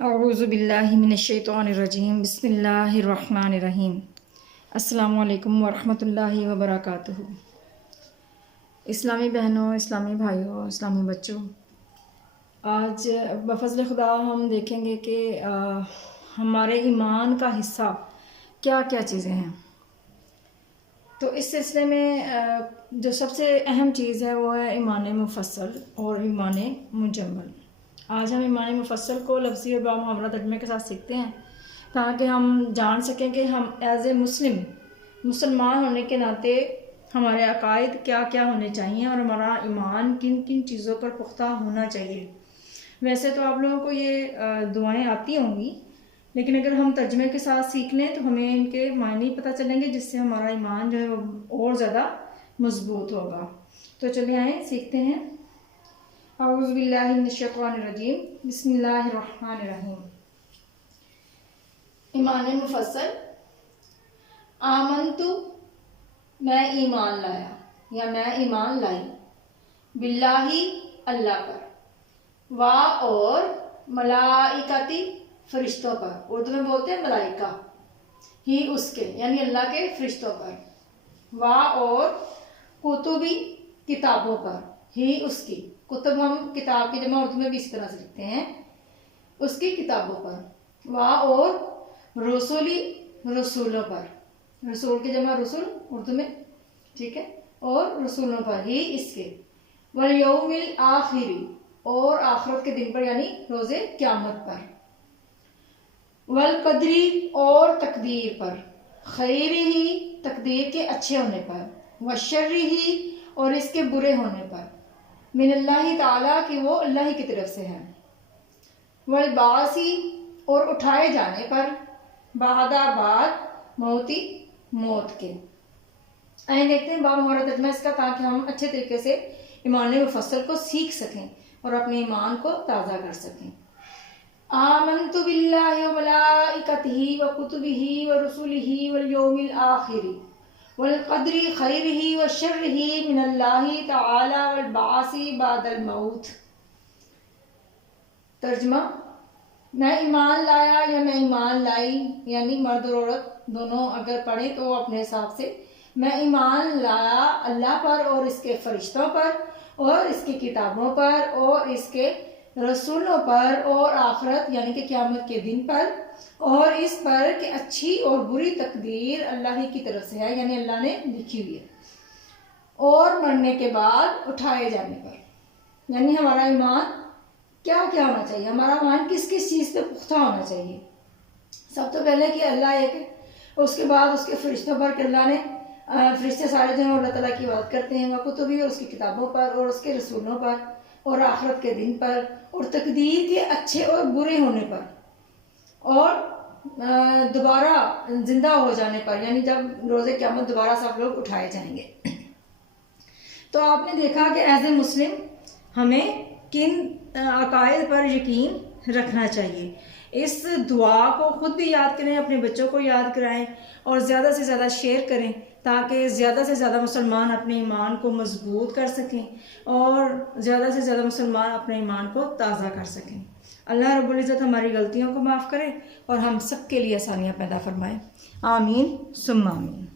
औज़ु बिल्लाहि मिनश्शैतानिर्रजीम बिस्मिल्लाहिर्रहमानिर्रहीम। अस्सलामु अलैकुम वरहमतुल्लाहि वबरकातुहू। इस्लामी बहनों, इस्लामी भाइयों, इस्लामी बच्चों, आज बफ़ज़्ल खुदा हम देखेंगे कि हमारे ईमान का हिस्सा क्या क्या चीज़ें हैं। तो इस सिलसिले में जो सबसे अहम चीज़ है वो है ईमान मुफस्सल और ईमान मुजम्मल। आज हम ईमान मुफस्सल को लफ्ज़ी और बामुहावरा तर्जुमे के साथ सीखते हैं ताकि हम जान सकें कि हम एज़ ए मुसलमान होने के नाते हमारे अकायद क्या क्या होने चाहिए और हमारा ईमान किन किन चीज़ों पर पुख्ता होना चाहिए। वैसे तो आप लोगों को ये दुआएं आती होंगी, लेकिन अगर हम तर्जुमे के साथ सीख लें तो हमें इनके मायने पता चलेंगे, जिससे हमारा ईमान जो है वो और ज़्यादा मजबूत होगा। तो चलिए आए सीखते हैं। औज़ु बिल्लाहि मिनश्शैतानिर्रजीम बिस्मिल्लाहिर्रहमानिर्रहीम। ईमान मुफस्सल। आमनतु, मैं ईमान लाया या मैं ईमान लाई, बिल्लाही, अल्लाह पर, वा और मलाइकती, फरिश्तों पर, उर्दू में बोलते हैं मलाइका, ही उसके यानी अल्लाह के फरिश्तों पर, वा और कुतुबी, किताबों पर, ही उसकी, कुतुब हम किताब की जमा उर्दू में भी इस तरह से लिखते हैं, उसकी किताबों पर, वा और रसूली, रसूलों पर, रसूल की जमा रसूल उर्दू में, ठीक है, और रसूलों पर, ही इसके, वल यौमिल आखिरी, और आखिरत के दिन पर यानी रोज़े क़यामत पर, वल कदरी, और तकदीर पर, खैरी ही, तकदीर के अच्छे होने पर, व शर्री ही, और इसके बुरे होने पर, मिनल्लाहि ताला, कि वो अल्लाह ही की तरफ से है, वल बासी, और उठाए जाने पर, बादा बाद मौती, मौत के। आइए देखते हैं बामुहावरा तर्जुमा इसका, ताकि हम अच्छे तरीके से ईमान मुफस्सल को सीख सकें और अपने ईमान को ताज़ा कर सकें। आमनतु बिल्लाहि व मलाइकतिही व कुतुबिही व रुसुलिही वल यौमिल आखिरी वल क़द्री खैरिही व शर्रिही मिनल्लाहि तआला वल बासी बादल मौत। तर्जुमा। मैं ईमान लाया या मैं ईमान लाई, यानी मर्द और औरत दोनों अगर पढ़े तो अपने हिसाब से, मैं ईमान लाया अल्लाह पर और इसके फरिश्तों पर और इसकी किताबों पर और इसके रसूलों पर और आखिरत यानी कि क़यामत के दिन पर, और इस पर कि अच्छी और बुरी तकदीर अल्लाह ही की तरफ से है, यानी अल्लाह ने लिखी हुई है, और मरने के बाद उठाए जाने पर, यानी हमारा ईमान क्या क्या होना चाहिए, हमारा ईमान किस किस चीज़ पे पुख्ता होना चाहिए। सब तो पहले कि अल्लाह एक है, उसके बाद उसके फरिश्तों पर कि अल्लाह ने फरिश्ते सारे जो हैं अल्लाह ताला की बात करते हैं, वह कुतुबी और उसकी किताबों पर और उसके रसूलों पर और आखिरत के दिन पर और तकदीर के अच्छे और बुरे होने पर और दोबारा जिंदा हो जाने पर, यानी जब रोज़े क़यामत दोबारा सब लोग उठाए जाएंगे। तो आपने देखा कि एज ए मुस्लिम हमें किन अकायद पर यकीन रखना चाहिए। इस दुआ को खुद भी याद करें, अपने बच्चों को याद कराएं और ज़्यादा से ज़्यादा शेयर करें, ताकि ज़्यादा से ज़्यादा मुसलमान अपने ईमान को मजबूत कर सकें और ज़्यादा से ज़्यादा मुसलमान अपने ईमान को ताज़ा कर सकें। अल्लाह रब्बुल इज़्ज़त हमारी गलतियों को माफ़ करे और हम सब के लिए आसानियाँ पैदा फरमाए। आमीन सुम्मा आमीन।